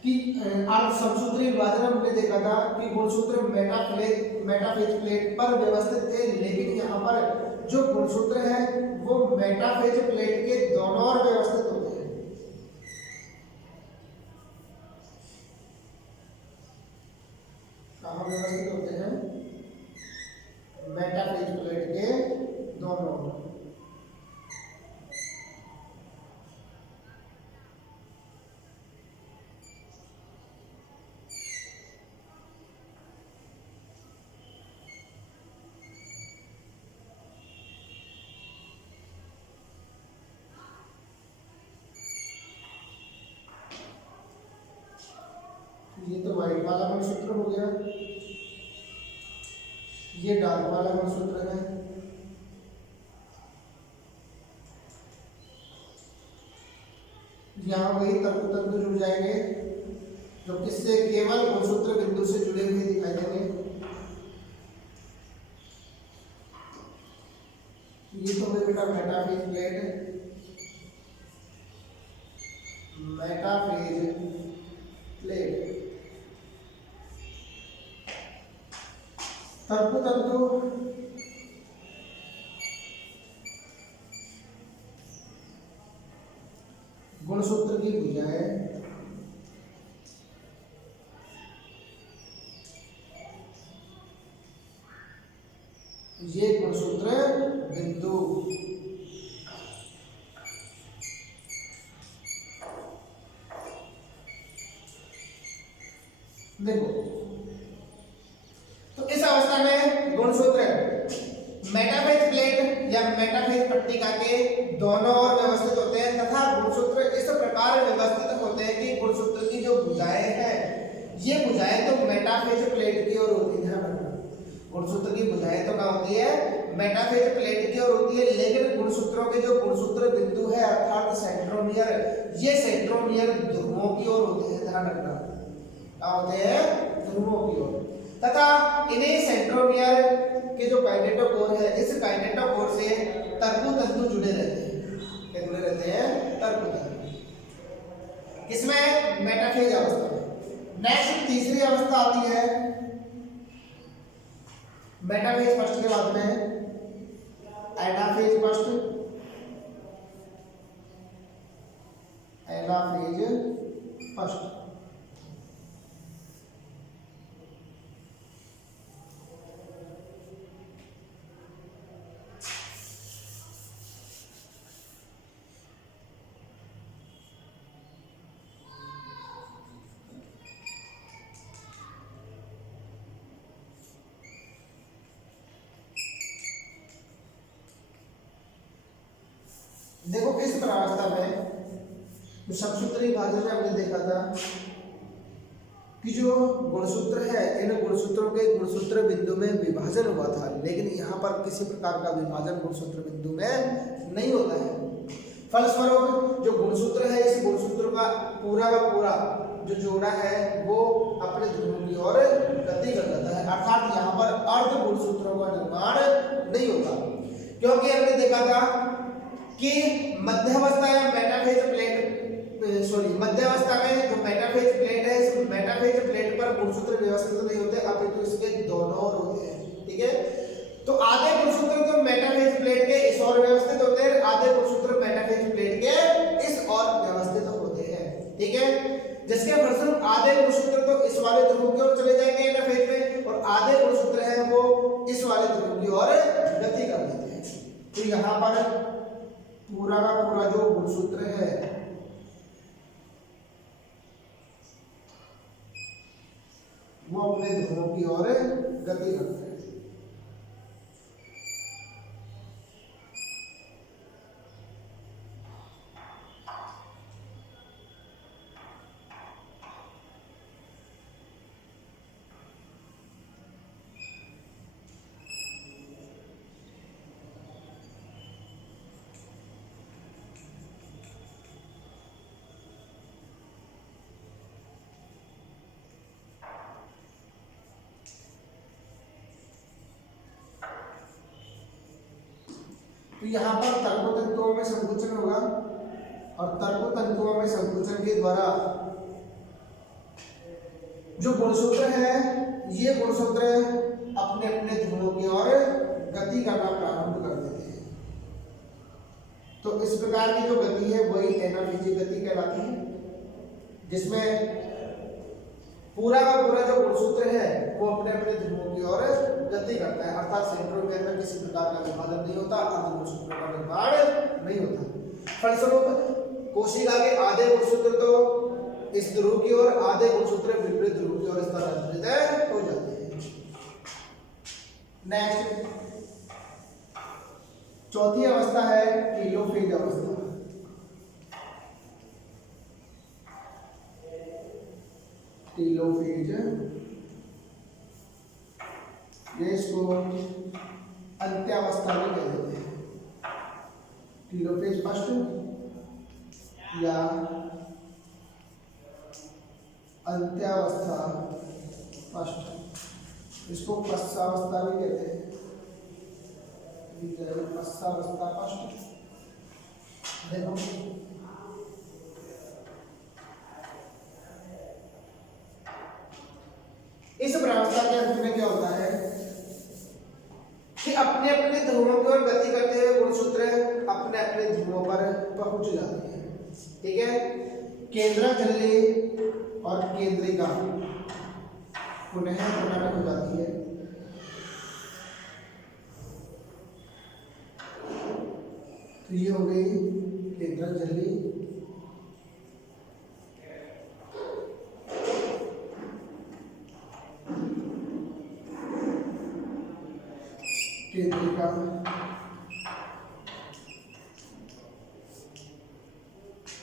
कि अर्ध समसूत्री विभाजन हमने देखा था कि गुणसूत्र मेटाफेज प्लेट पर व्यवस्थित थे, लेकिन यहाँ पर जो गुणसूत्र है वो मेटाफेज प्लेट के दोनों ओर व्यवस्थित होते हैं। कहाँ व्यवस्थित होते हैं? मेटाफेज प्लेट के दोनों ओर। ये तो व्हाइट वाला गुणसूत्र हो गया, ये डार्क वाला गुणसूत्र है। यहाँ वही तंतु जुड़ जाएंगे जो किससे, केवल गुणसूत्र बिंदु से जुड़े हुए दिखाई देंगे। ये तो है बेटा मेटाफेज प्लेट, मेटाफेज प्लेट तंतु गुणसूत्र की भुजा है, ये गुणसूत्र बिंदु। देखो तो इस अवस्था में गुणसूत्र मेटाफेज प्लेट या मेटाफेज पट्टिका के दोनों ओर व्यवस्थित होते हैं तथा गुणसूत्र इस प्रकार व्यवस्थित होते हैं कि गुणसूत्र की जो भुजाएं हैं, ये भुजाएं तो मेटाफेज प्लेट की ओर होती है। गुणसूत्र की भुजाएं तो क्या होती है? मेटाफेज प्लेट की ओर होती है, लेकिन गुणसूत्रों के जो गुणसूत्र बिंदु है अर्थात सेंट्रोमियर, ये सेंट्रोमियर ध्रुवों की ओर होते हैं। ध्यान रखना क्या होते हैं? ध्रुवों की ओर। तथा इन्हें सेंट्रोमियर के जो काइनेटोकोर है, इस काइनेटोकोर से तंतु जुड़े रहते हैं। क्या जुड़े रहते हैं? तंतु। किसमें? मेटाफेज अवस्था में। नेक्स्ट तीसरी अवस्था आती है मेटाफेज फर्स्ट के बाद में एनाफेज फर्स्ट, एनाफेज फर्स्ट। देखो इस प्रावस्था में जो समसूत्री विभाजन में हमने देखा था कि जो गुणसूत्र है, इन गुणसूत्रों के गुणसूत्र बिंदु में विभाजन हुआ था, लेकिन यहाँ पर किसी प्रकार का विभाजन गुणसूत्र बिंदु में नहीं होता है। फलस्वरूप जो गुणसूत्र है, इस गुणसूत्र का पूरा का पूरा जो जोड़ा है वो अपने ध्रुव की ओर गति कर जाता है, अर्थात यहाँ पर अर्ध गुणसूत्रों का निर्माण नहीं होता। क्योंकि हमने देखा था कि मध्यावस्था या मेटाफेज प्लेट मध्यावस्था में जो मेटाफेज प्लेट है, इस मेटाफेज प्लेट पर गुणसूत्र व्यवस्थित नहीं होते, अपितु इसके दोनों ओर होते हैं। ठीक है, तो आधे गुणसूत्र तो मेटाफेज प्लेट के इस ओर व्यवस्थित होते हैं, आधे गुणसूत्र मेटाफेज प्लेट के इस ओर व्यवस्थित होते हैं। ठीक है, जिसके फलस्वरूप आधे गुणसूत्र तो इस वाले ध्रुव की ओर चले जाएंगे मेटाफेज वाले ध्रुव की ओर गति कर देते हैं। तो यहाँ पर पूरा का पूरा जो गुणसूत्र है वो अपने ध्रुवों की ओर गति करते हैं। तो यहाँ पर तर्कोतंतुओं में संकुचन होगा और तर्कोतंतुओं में संकुचन के द्वारा जो गुणसूत्र है ये गुणसूत्र अपने अपने ध्रुवों की ओर गति करना प्रारंभ कर देते हैं। तो इस प्रकार की जो गति है वही एनाफिजिक गति कहलाती है, जिसमें पूरा का पूरा जो गुणसूत्र है वो अपने अपने ध्रुवों की ओर गति करता है, अर्थात सेंट्रोमियर में किसी प्रकार का विभाजन नहीं होता, आधे गुणसूत्रों का निर्माण नहीं होता। फलस्वरूप कोशिका के आधे गुणसूत्र तो इस ध्रुव की ओर, आधे गुणसूत्र विपरीत ध्रुव की ओर स्थानांतरित हो जाते हैं। नेक्स्ट चौथी अवस्था है टेलोफेज अवस्था। टेलोफेज ये इसको अंत्यावस्था भी कह देते हैं। टेलोफेज फर्स्ट या अंत्यावस्था फर्स्ट, इसको पश्चावस्था भी कहते हैं। पश्चावस्था फर्स्ट देखो इस प्रावस्था के अंत में क्या होता है कि अपने अपने ध्रुवों की ओर गति करते हुए गुणसूत्र अपने अपने ध्रुवों पर पहुंच जाते हैं। ठीक है, केंद्रक झिल्ली और केंद्रिका पुनः प्रकट हो जाती है। तो ये हो गई केंद्रक झिल्ली, केंद्रिका,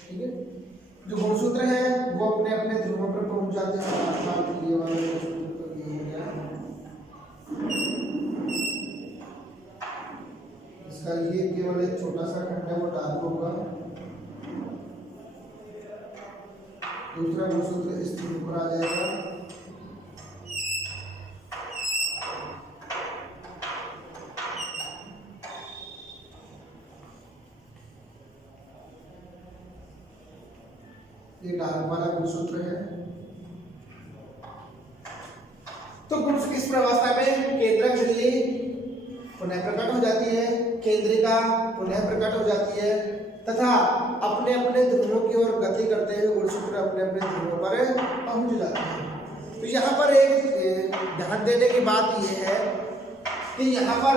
ठीक है। जो गुणसूत्र है वो अपने अपने ध्रुवों पर पहुंच जाते हैं। ये वाला गुणसूत्र तो ये हो गया, इसका ये केवल एक छोटा सा खंड है वो डार्क होगा। दूसरा गुणसूत्र इस ध्रुव पर आ जाएगा, ये डार्क वाला गुणसूत्र है। तो इस प्रावस्था में केंद्रक झिल्ली पुनः प्रकट हो जाती है, केंद्रिका पुनः प्रकट हो जाती है तथा अपने अपने ध्रुवों की ओर गति करते हुए गुणसूत्र अपने अपने ध्रुवों पर पहुंच जाते हैं। तो यहाँ पर एक ध्यान देने की बात यह है कि यहाँ पर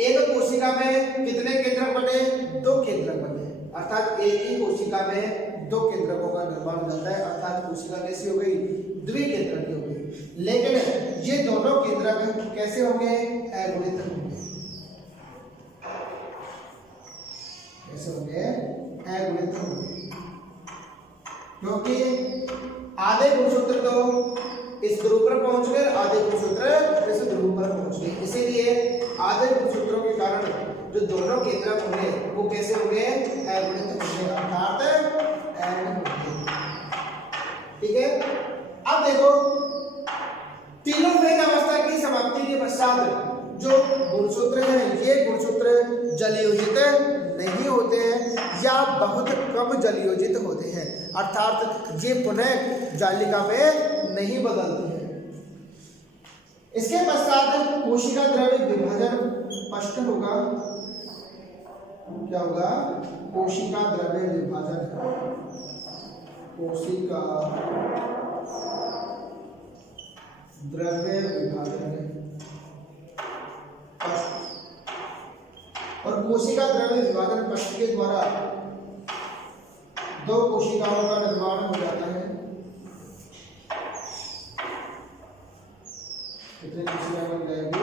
एक कोशिका में कितने केंद्रक बने? 2 केंद्रक बने, अर्थात एक ही कोशिका में 2 केंद्रकों का निर्माण हो जाता है, अर्थात कोशिका कैसी हो गई? द्विकेंद्रक हो गई। लेकिन ये दोनों केंद्रक कैसे होंगे? अगुणित होंगे। कैसे होंगे? अगुणित होंगे, क्योंकि आधे गुणसूत्र तो इस ध्रुव पर पहुंच गए, आधे गुणसूत्र इस ध्रुव पर पहुंच गए। इसीलिए आधे गुणसूत्रों के कारण जो दोनों केंद्रक होंगे वो कैसे होंगे? अगुणित होंगे, अर्थात ठीक है। अब देखो टेलोफेज अवस्था की समाप्ति के पश्चात जो गुणसूत्र हैं ये गुणसूत्र जलयोजित नहीं होते हैं या बहुत कम जलयोजित होते हैं, अर्थात ये पुनः जालिका में नहीं बदलते हैं। इसके पश्चात कोशिका द्रव्य विभाजन स्पष्ट होगा। क्या होगा? कोशिका द्रव्य विभाजन, कोशिका द्रव्य विभाजन और कोशिका द्रव्य विभाजन प्रक्रिया के द्वारा दो कोशिकाओं का निर्माण हो जाता है। कितने कोशिकाएं बन जाएगी?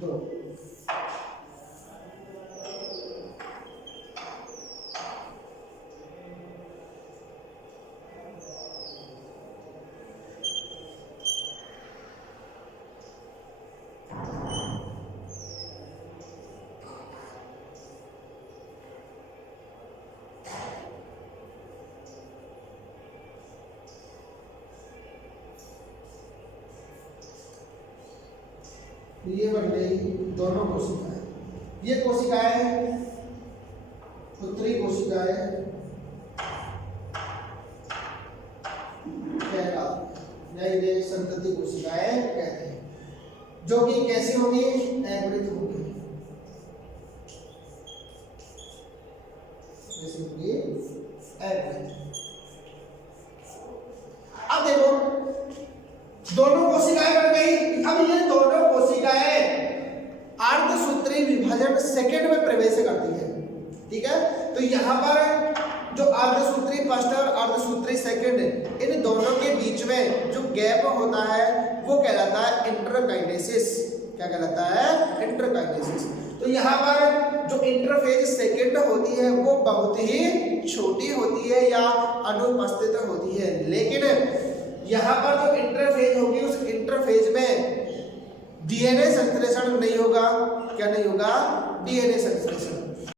दो। ये बन गई दोनों कोशिकाएं। ये कोशिकाएं पुत्री कोशिकाएं कहलाती हैं, या संतति कोशिकाएं कहते हैं, जो कि कैसी होगी? एवृत होगी। कैसी होगी? एवृत। अब देखो दोनों कोशिकाएं बन गई। अब ये दोनों कोशिकाएं अर्धसूत्री विभाजन सेकंड में प्रवेश करती है। ठीक है, तो यहाँ पर जो अर्धसूत्री फर्स्ट और अर्धसूत्री सेकंड, इन दोनों के बीच में जो गैप होता है वो कहलाता है इंटरकाइनेसिस। क्या कहलाता है? इंटरकाइनेसिस। तो यहाँ पर जो इंटरफेज सेकंड होती है वो बहुत ही छोटी होती है या अनुपस्थित होती है, लेकिन यहाँ पर जो इंटरफेज होगी उस इंटरफेज में डीएनए संश्लेषण नहीं होगा। क्या नहीं होगा? डीएनए संश्लेषण